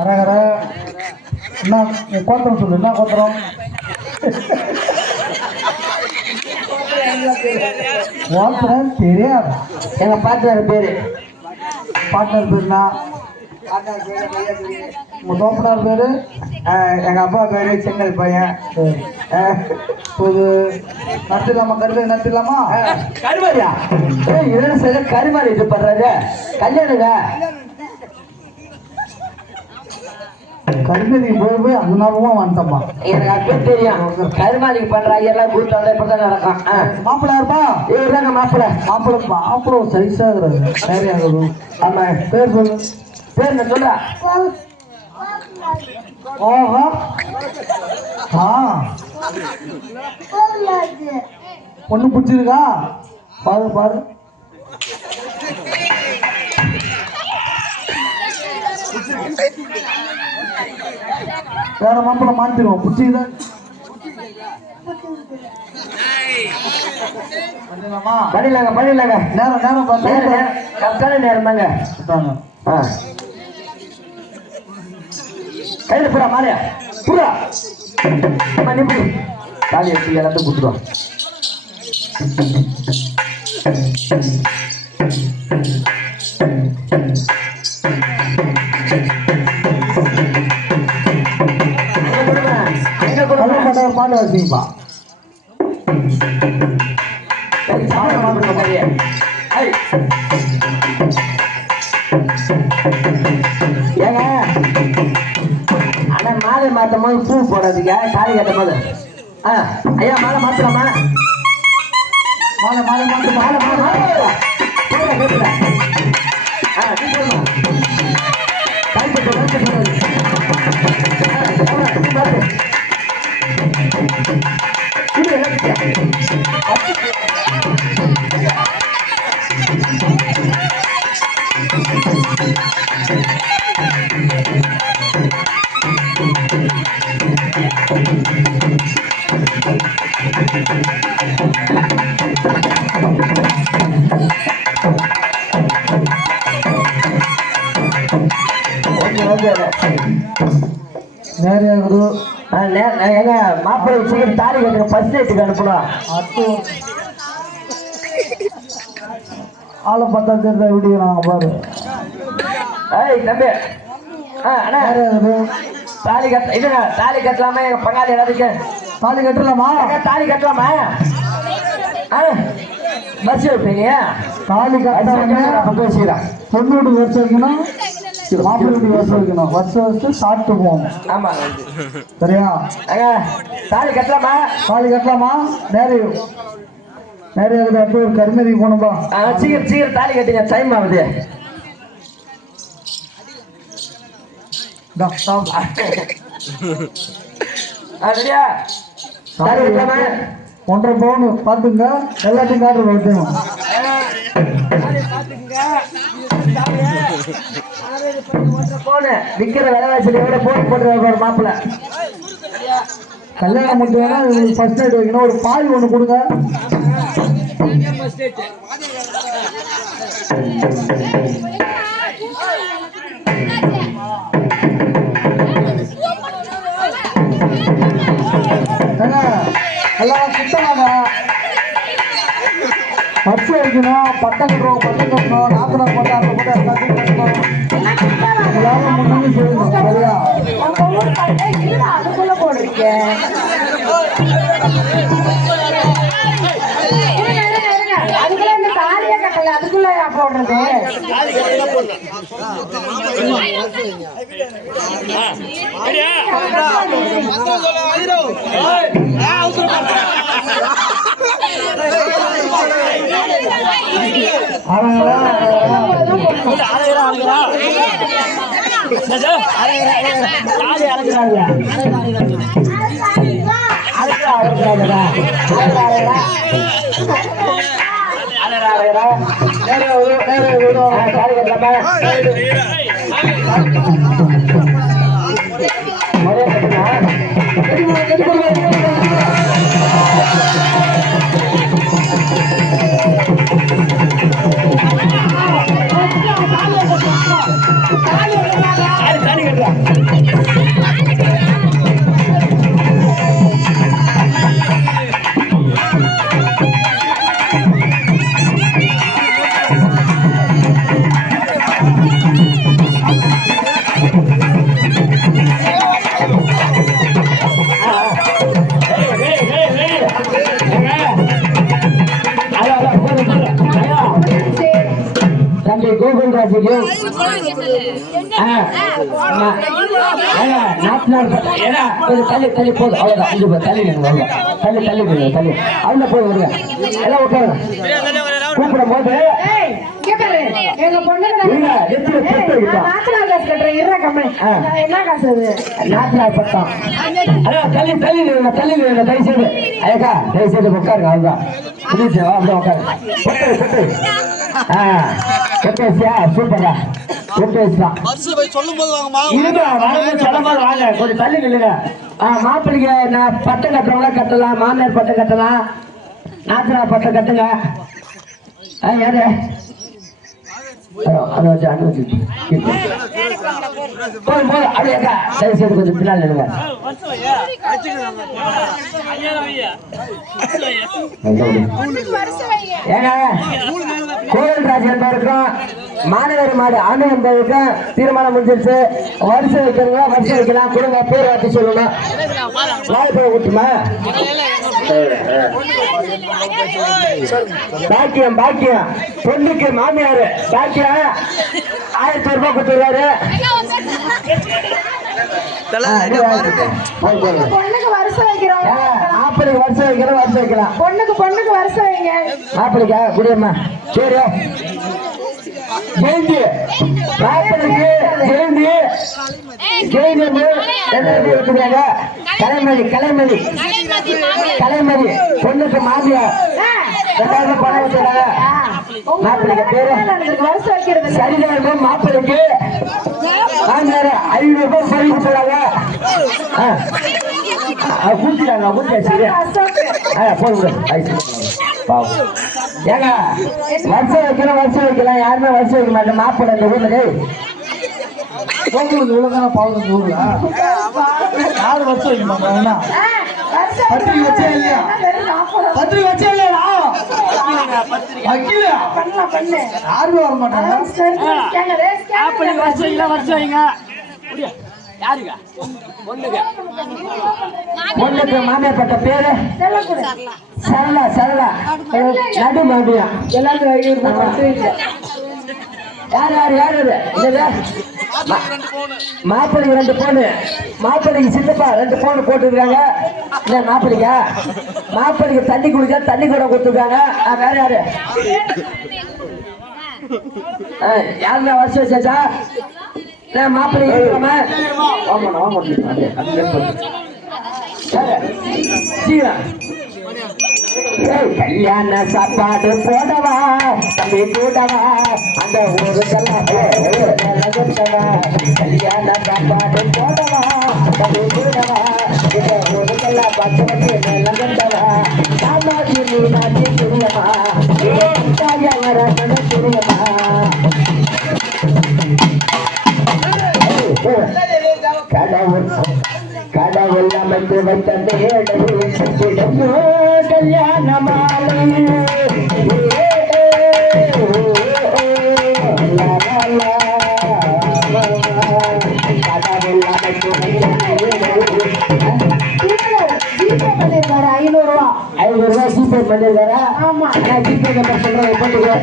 அரகர என்ன கோத்திரம் சொல்லு, என்ன கோத்திரம்? கோத்திரம் தெரியாது. எங்க பார்ட்னர் பேரு பேருனா உங்க தோப்பனார் பேரு? எங்க அப்பா பேரு செங்கல் பையன். இது நட்டுலாமா? கருது நட்டுலாமா? கருமாரியா? இதெல்லாம் சரி, கருமாரி இது பண்றாரு கல்யாணுங்க. கருமதிக்கு போய் அந்த ஞாபகமா வந்துட்டோம்மா. எனக்கு அப்பவே தெரியும் கருமாரிக்கு பண்ற ஐயெல்லாம் கூட்டம் இப்பதான் நடக்கும். மாப்பிள்ளை இருப்பா? இவருதாங்க மாப்பிள்ளை. மாப்பிள்ளை சைஸா இருக்கிறாரு. சரியா இருக்குது. ஆமா, பேர் சொல்லு. பேர் என்ன சொல்ற? ஓஹோ, பொண்ணு பிடிச்சிருக்கா? பாரு பாரு. வேற மாப்பிள்ள மாத்திருவோம். பிடிச்சிருக்கா? பண்ணிடலாங்க. நேரம் கரெக்டான நேரம் தாங்க. கையில புறா மாலையா புறா நிப்பு தாலி எடுத்து எல்லாத்தையும் கொடுத்துருவான். பாட்டு வச்சுப்பா. ஏங்க ஆனா மாலை மாத்தும் போது பூ போடுறதுக்கு தாலி கட்டும் போது ஐயா மாலை மாத்தலாமா? மாலை மாத்து. நேரியா குரு. எங்க மாப்பிள்ளை சீக்கிரம் தாலி கட்டுற ஃபர்ஸ்ட் நைட்டுக்கு அனுப்பலாம். ஆளை பார்த்தா தெரிஞ்ச வீடியோ நாங்கள் பாரு. தம்பி தாலி கட்ட இது தாலி கட்டலாமா? எங்க பங்காளி எல்லாத்துக்கும் தாலி கட்டலாமா? தாலி கட்டலாமா? பஸ் வைப்பீங்க. தாலி கட்ட பேசிக்கிறேன். பொண்ணோடு வருஷம் வைக்கணும், மாப்பிள்ளை வருஷம் வைக்கணும். வருஷம் சாப்பிட்டு போகணும். ஆமா சரியா? தாலி கட்டலாமா? நேரம் அப்படி ஒரு கருமதிக்கு போகணும்பா. சீக்கிரம் தாலி கட்டுங்க, டைம் ஆகுது. ரெடியா? தாலி கட்டலாமா? 1.5 பவுன் பார்த்துங்க. எல்லாத்தையும் காட்டுற வைக்கணும். விற்கிற விலைவாசியோட போட்டு மாப்பிள்ள கல்யாணம் முடிஞ்சோன்னா உங்களுக்கு ஃபர்ஸ்ட் நைட் வைக்கணும். ஒரு பாய் ஒன்று கொடுங்க. எல்லாம் சுத்தமாக பர்ஸ் வைக்கணும். பட்டம் கட்டணும். நாற்பது போட்டு அந்த போட்டு எல்லாத்தையும் கட்டணும். எல்லாரும் முன்னாடி செய்யணும். சரியா? அதுக்குள்ள போடுறீங்க. அதுக்குள்ள இந்த தாலியே கட்டல, அதுக்குள்ள போடுறது. தாலி கட்டுறா தம்பி கோகுல்ராஜுக்கு கொஞ்சம் தள்ளி தள்ளி போதும் அவ்வளோதான் 5 பேர் தள்ளி தள்ளி அவங்க போய் வருங்க எல்லாம் உட்காருங்க கூப்பிடும் போது எங்க பொண்ணுக்கு நாத்தனார் காசு கட்டுறேன் இருற கம்பெனி என்ன காசு அது நாத்தனார் பட்டம் தள்ளி தயவு செய்து ஐயக்கா தயவு செய்து உட்காருங்க அதுதான் அப்படிதான் உட்காருங்க கொட்டேசியா சூப்பரா கொட்டேசிதான் சொல்லும் போது வாங்க கொஞ்சம் தள்ளி நில்லுங்க மாப்பிள்ளைக்கு நான் பட்டம் கட்டுறவங்கள கட்டலாம் மாமியார் பட்டம் கட்டலாம் நாத்தனார் பட்டம் கட்டுங்க யாரு அதை வச்சு அனுமதி போதும் அப்படியேக்கா தயவு செய்து கொஞ்சம் பின்னால் நில்லுங்க ஏங்க கோவில்ராஜ் என்பவருக்கும் மாநகரி மாடு ஆண்டு என்பவருக்கும் தீர்மானம் முடிஞ்சிருச்சு வருஷம் வைக்கிறவங்க வருஷம் வைக்கலாம் கொடுங்க பேர் வாட்டி சொல்லணும் வாய்ப்பை ஊட்டுமா பாக்கியம் பொண்ணுக்கு மாமியாரு பாக்கியம் 1000 ரூபாய் கொடுத்துருவாரு பொண்ணுக்கு வருஷம் வைக்கிறோம் மாப்பிள்ளைக்கு வருஷம் வைக்கலாம் பொண்ணுக்கு வருஷம் வைங்க மாப்பிள்ளைக்கா குடியம்மா சரி ஜெயந்தி மாப்பிள்ளைக்கு ஜெயந்தி வச்சுக்கிறாங்க கலைமதி பொண்ணுக்கு மாமியார் 2000 பணம் வச்சுக்கிறாங்க மாப்பிள்ளைக்கு பேரு வருஷம் வைக்கிறது சரிதான் மாப்பிள்ளைக்கு மாமியார் 500 ரூபாய் சொல்லி கொடுத்துறாங்க கூட்டிட்டாங்க ஏங்க வருஷம் வைக்கலாம் யாருமே வருஷம் வைக்க மாட்டேன் மாப்பிள்ளை இந்த ஊர்ல கோகுலுக்கு இவ்வளவுதான பாவம் ஊர்ல யாரு வருஷம் வைக்க மாட்டாங்க பத்திரிக்கை வச்சே இல்லையா யாருமே வர மாட்டாங்க பொண்ணுக்கு மாமியார் பட்ட பேரு சரளா நடு மாமியா யாரு மாப்பிள்ளைக்கு 2 பொண்ணு மாப்பிள்ளைக்கு சித்தப்பா 2 பொண்ணு போட்டுருக்காங்க இல்ல மாப்பிள்ளைக்கு தண்ணி குடிக்க தண்ணி கூட கொடுத்துருக்காங்க வேற யாருமே வருஷம் வச்சாச்சா மாப்பிள்ளைக்கு கல்யாண சாப்பாடு போடவா தம்பி கூடவா அந்த ஊருக்கெல்லாம் கல்யாண சாப்பாடு போடவா தம்பி கூடவா இந்த ஊருக்கெல்லாம் பச்சை நிலங்கண்டவா சாமாஜி மீனாட்சி புரியமா புரியமா கடவுள் அமைத்து வைத்த கல்யாண மாலை கடவுள் அமைத்து 500 ரூபா ஜிபே பண்ணிருக்காரா? ஆமா ஜிபே நம்பர் சொல்றேன் போட்டுக்கோ.